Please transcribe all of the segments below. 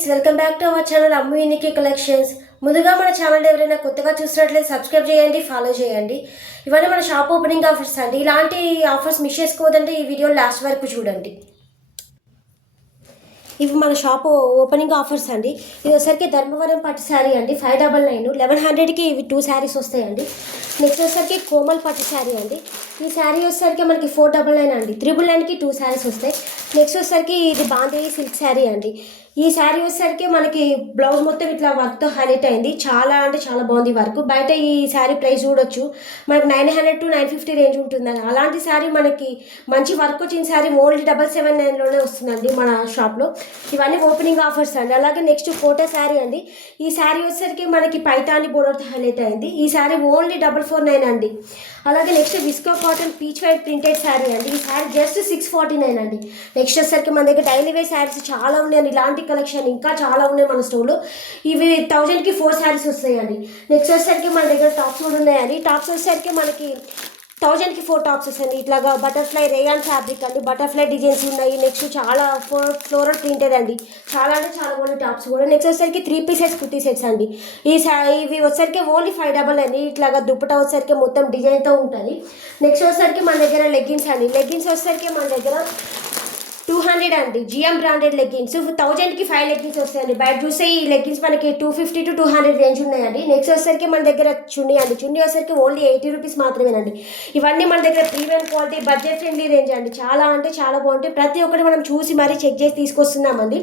Friends, welcome back to our channel Ammu unique collections. ముందుగా మన channel ఎవరైనా కొత్తగా చూసినట్లయితే సబ్స్క్రైబ్ చేయండి, ఫాలో చేయండి. ఇవన్నీ మన షాప్ ఓపెనింగ్ ఆఫర్స్ అండి. ఇలాంటి ఆఫర్స్ మిస్ చేసుకోవద్దంటే ఈ వీడియో లాస్ట్ వరకు చూడండి. ఇవి మన షాప్ ఓపెనింగ్ ఆఫర్స్ అండి. ఇది వచ్చరికి ధర్మవరం పట్టు శారీ అండి, 599 1100కి ఇవి 2 శారీస్ వస్తాయండి. నెక్స్ట్ వచ్చరికి కోమల్ పట్టు శారీ అండి. ఈ శారీ వచ్చరికి మనకి 499 అండి, 399కి 2 శారీస్ వస్తాయి. నెక్స్ట్ వచ్చరికి ఇది బాందేవి సిల్క్ శారీ అండి. ఈ శారీ వచ్చేసరికి మనకి బ్లౌజ్ మొత్తం ఇట్లా వర్క్తో హైలైట్ అయింది. చాలా అంటే చాలా బాగుంది వర్క్. బయట ఈ శారీ ప్రైస్ చూడొచ్చు, మనకి 900 to 950 రేంజ్ ఉంటుందండి. అలాంటి శారీ మనకి మంచి వర్క్ వచ్చిన శారీ ఓన్లీ 779లోనే వస్తుందండి మన షాప్లో. ఇవన్నీ ఓపెనింగ్ ఆఫర్స్ అండి. అలాగే నెక్స్ట్ కోటా శారీ అండి. ఈ శారీ వచ్చేసరికి మనకి పైతాని బోర్డర్తో హైలైట్ అయింది. ఈ శారీ ఓన్లీ 449 అండి. అలాగే next visco cotton peach white printed sari అండి. ఈ శారీ జస్ట్ 649 అండి. నెక్స్ట్ వచ్చేసరికి మన దగ్గర డైలీ వేర్ శారీస్ చాలా ఉన్నాయండి. ఇలాంటి కలెక్షన్ ఇంకా చాలా ఉన్నాయి మన స్టోర్లో. ఇవి 1000కి 4 శారీస్ వస్తాయండి. నెక్స్ట్ వచ్చేసరికి మన దగ్గర టాప్స్ కూడా ఉన్నాయండి. టాప్స్ వచ్చేసరికి మనకి 1000కి 4 టాప్స్ వస్తాయండి. ఇట్లాగా బటర్ఫ్లై రేయాన్ ఫ్యాబ్రిక్ అండి, బటర్ఫ్లై డిజైన్స్ ఉన్నాయి. నెక్స్ట్ చాలా ఫ్లోరల్ ప్రింటెడ్ అండి. చాలా అంటే చాలా బాగుంది టాప్స్ కూడా. నెక్స్ట్ వచ్చేసరికి 3 పీసెస్ కుర్తీ సెట్స్ అండి. ఇవి వచ్చేసరికి ఓన్లీ 599 అండి. ఇట్లాగా దుప్పటా వచ్చేసరికి మొత్తం డిజైన్తో ఉంటుంది. నెక్స్ట్ వచ్చేసరికి మన దగ్గర లెగ్గిన్స్ అండి. లెగ్గిన్స్ వచ్చేసరికి మన దగ్గర 200 అండి. జిఎం బ్రాండెడ్ లెగ్గిన్స్ 1000కి 5 లెగ్గిన్స్ వస్తాయండి. బయట చూస్తే ఈ లెగ్గిన్స్ మనకి 250 to 200 రేంజ్ ఉన్నాయండి. నెక్స్ట్ వచ్చేసరికి మన దగ్గర చున్నీ అండి. చున్నీ వచ్చేసరికి ఓన్లీ 80 రూపీస్ మాత్రమేనండి. ఇవన్నీ మన దగ్గర premium quality budget friendly range అండి. చాలా అంటే చాలా బాగుంటాయి. ప్రతి ఒక్కటి మనం చూసి మరీ చెక్ చేసి తీసుకొస్తున్నామండి.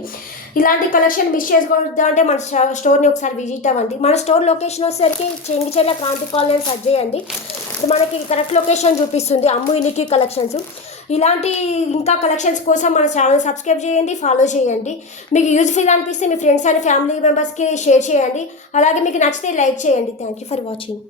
ఇలాంటి కలెక్షన్ మిస్ చేసుకోవద్దు అంటే మన స్టోర్ని ఒకసారి విజిట్ అవ్వండి. మన స్టోర్ లొకేషన్ వచ్చేసరికి చెంగిచెర్ల క్రాంతి కాలనీ సర్చ్ చేయండి, మనకి కరెక్ట్ లొకేషన్ చూపిస్తుంది అమ్ము యూనిక్ కలెక్షన్స్. ఇలాంటి ఇంకా కలెక్షన్స్ కోసం మన ఛానల్ సబ్స్క్రైబ్ చేయండి, ఫాలో చేయండి. మీకు యూజ్ఫుల్ అనిపిస్తే మీ ఫ్రెండ్స్ అండ్ ఫ్యామిలీ మెంబర్స్కి షేర్ చేయండి. అలాగే మీకు నచ్చితే లైక్ చేయండి. Thank you for watching.